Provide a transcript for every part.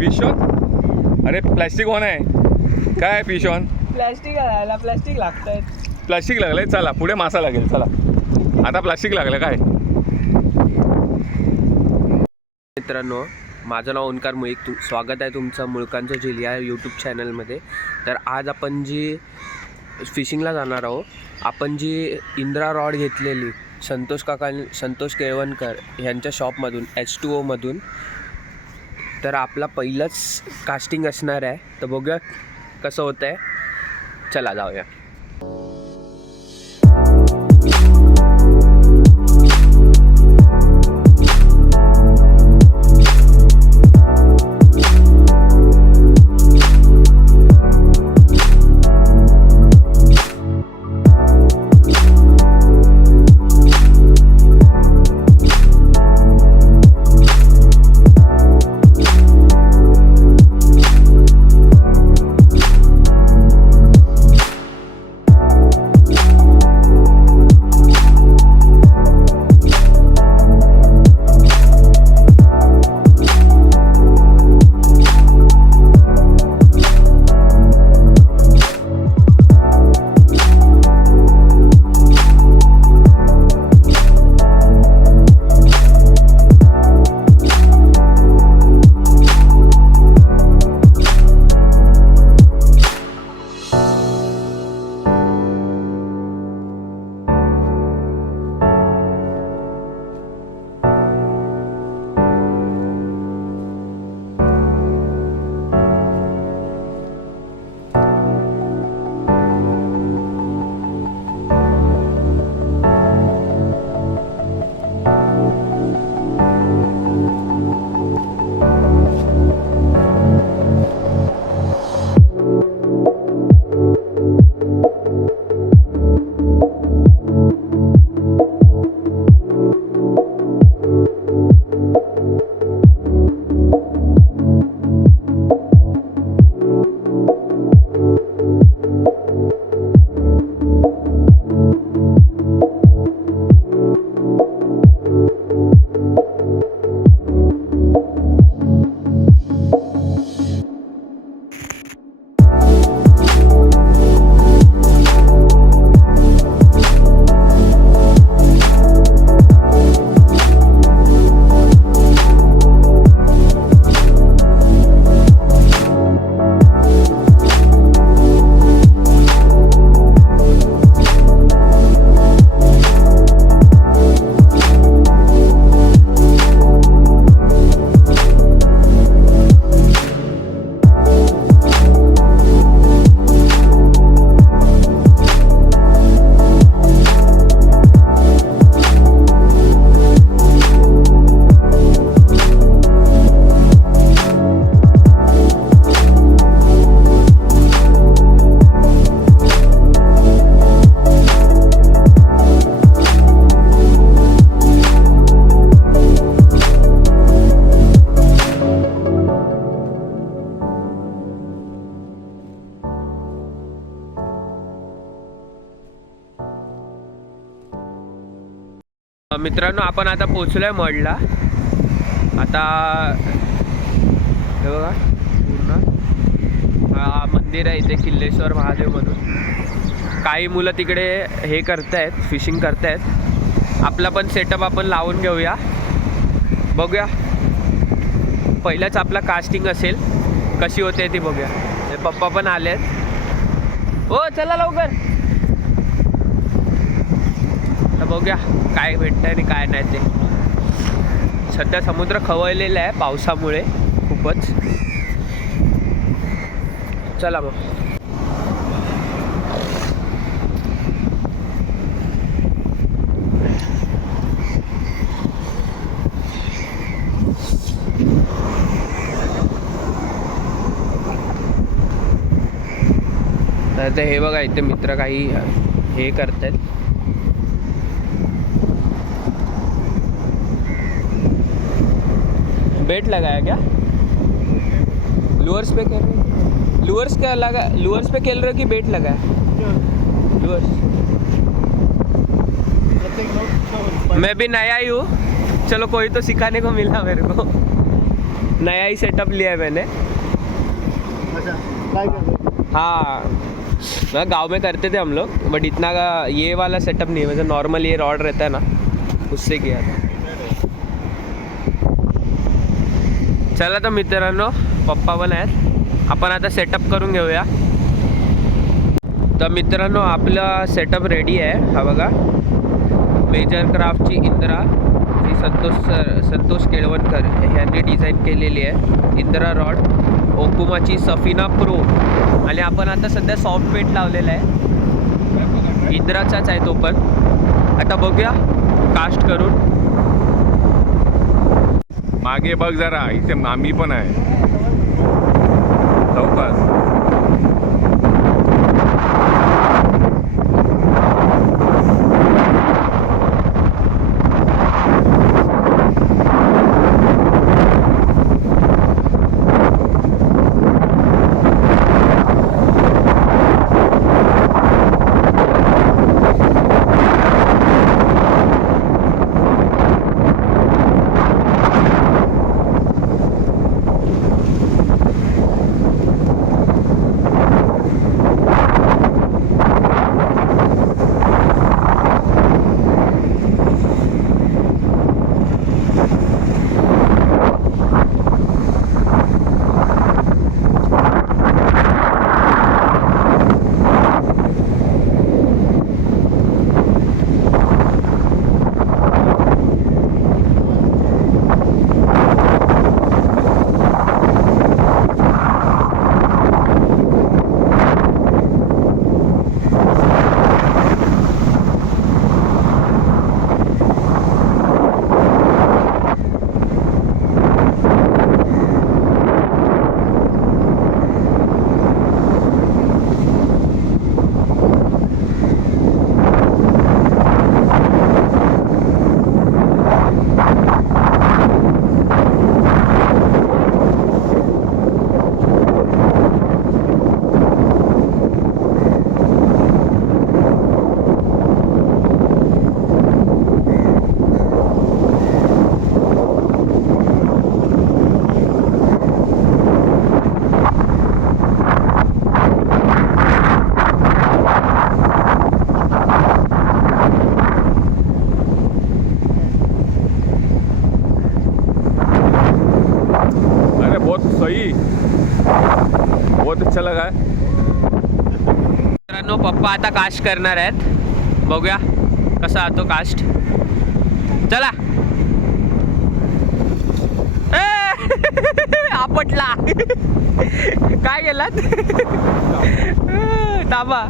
Fish on? अरे plastic on आहे काय? फिश ऑन प्लॅस्टिक आणायला प्लॅस्टिक लागतंय. प्लॅस्टिक लागलंय. चला पुढे मासा लागेल. चला आता प्लॅस्टिक लागलं काय? मित्रांनो, माझं नाव ओंकार मुळीक. स्वागत आहे तुमचं मुळकांचं झील या यूट्यूब चॅनलमध्ये. तर आज आपण जी फिशिंगला जाणार आहोत, आपण जी इंद्रा रॉड घेतलेली संतोष केळवणकर यांच्या शॉपमधून H2Oमधून, तर आपला पहिलंच कास्टिंग असणार आहे. तर बघूया कसं होतं आहे. चला जाऊया. मित्रांनो, आपण आता पोचलोय मडला. आता हे बघा, पूर्ण हा मंदिर आहे इथे किल्लेश्वर महादेव म्हणून. काही मुलं तिकडे हे करतायत, फिशिंग करतायत. आपला पण सेटअप आपण लावून घेऊया. बघूया, पहिलाच आपला कास्टिंग असेल, कशी होते ती बघूया. पप्पा पण आलेत. हो चला लवकर. तर बघूया काय भेटतं आणि काय नाही ते. सध्या समुद्र खवळलेला आहे पावसामुळे खूपच. चला मग. तर हे बघा, इथे मित्र काही हे करतात. बेट लगाया क्या? लुअर्स पे खेल रहे? लुअर्स क्या लगा? लुअर्स पे खेल रहे हो कि बेट लगा है? लुअर्स. मैं भी नया ही हूँ, चलो कोई तो सिखाने को मिला मेरे को. नया ही सेटअप लिया है मैंने। अच्छा काय करतो हाँ ना, गांव में करते थे हम लोग, बट इतना का ये वाला सेटअप नहीं है, मतलब नॉर्मल ये रॉड रहता है ना, उससे किया था। चला तर मित्रांनो, पप्पा पण आहेत, आपण आता सेटअप करून घेऊया। तर मित्रांनो आपला सेटअप रेडी आहे, हा बघा, मेजर क्राफ्टची इंदिरा जी संतोष केळवणकर यांनी डिझाईन केलेली आहे, इंदिरा रॉड, ओकुमाची सफिना प्रो, आणि आपण आता सध्या सॉफ्ट पेट लावलेला आहे, इंदिराचाच आहे तो पण। आता बघूया कास्ट करून। मागे बघ जरा, इथे मामी पण आहे चौकास। बहुत अच्छा लगा है। मित्रांनो पप्पा आता कास्ट करणार आहेत, बघूया कसा आतो कास्ट। चला आपटला काय गेलात ताबा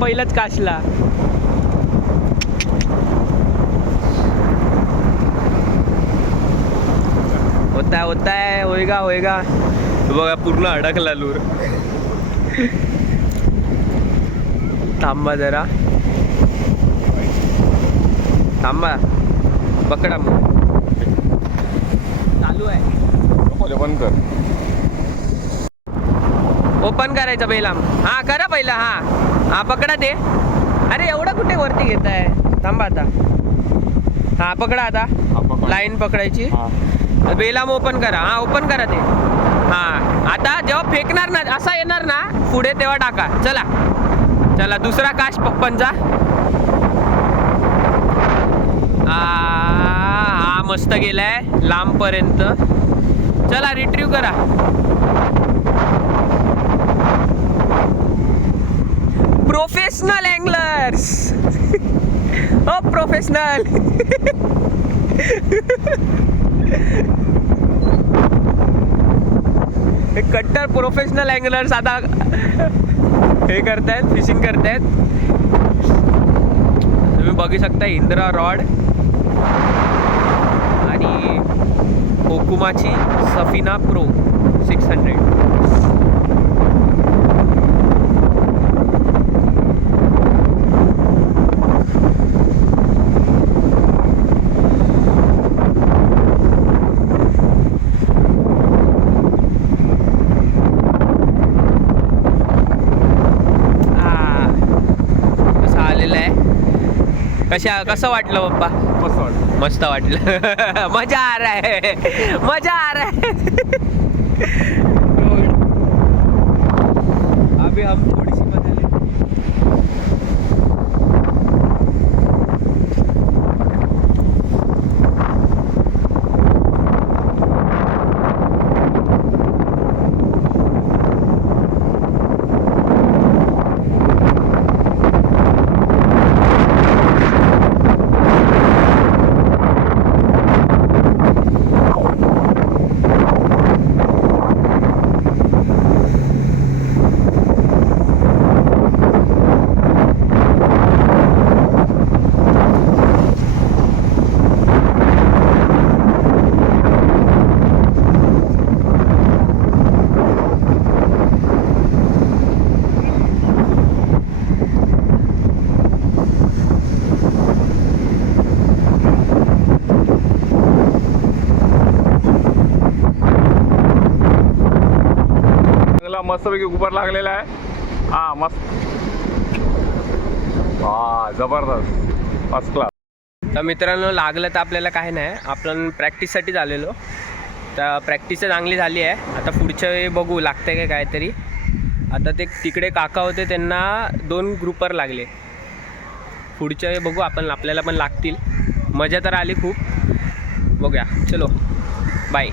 पहिलाच काशला। होता है होएगा होएगा। बघा पूर्ण अडकला लूर। थांबा जरा, थांबा, पकडा मग, चालू आहे। बंद कर, ओपन करायचं पहिला। हा करा पहिला, हा पकडा ते। अरे एवढा कुठे वरती घेताय, थांबा आता। हा पकडा आता, लाईन पकडायची, बेलाम ओपन करा। हा ओपन करा ते। हा आता जेव्हा फेकणार ना, असा येणार ना पुढे, तेव्हा टाका। चला चला दुसरा काश पप्पांचा। हा मस्त गेलाय लांब पर्यंत। चला रिट्रीव करा। प्रोफेशनल एंगलर्स, ओ प्रोफेशनल। कट्टर प्रोफेशनल एंगलर्स आता हे करतायत, फिशिंग करतायत। तुम्ही बघू शकता इंदिरा रॉड आणि ओकुमाची सफिना प्रो 600। कसं वाटलं पप्पा? मस्त वाटतं. मस्त वाटलं. मजा आ रहा है, मजा आ रहा है. अभी हम थोड़ी सी मजा लेते हैं. चांगला मस्तपैकी उपर लागलेला आहे. हा मस्त. वा जबरदस्त फर्स्ट क्लास. तर मित्रांनो लागलं तर आपल्याला काही नाही, आपण प्रॅक्टिससाठीच आलेलो. तर प्रॅक्टिस चांगली झाली आहे. आता पुढच्या वेळी बघू लागतं का काहीतरी. आता ते तिकडे काका होते त्यांना 2 ग्रुपर लागले. पुढच्या वेळी बघू आपण, आपल्याला पण लागतील. मजा तर आली खूप. बघूया. चलो बाय.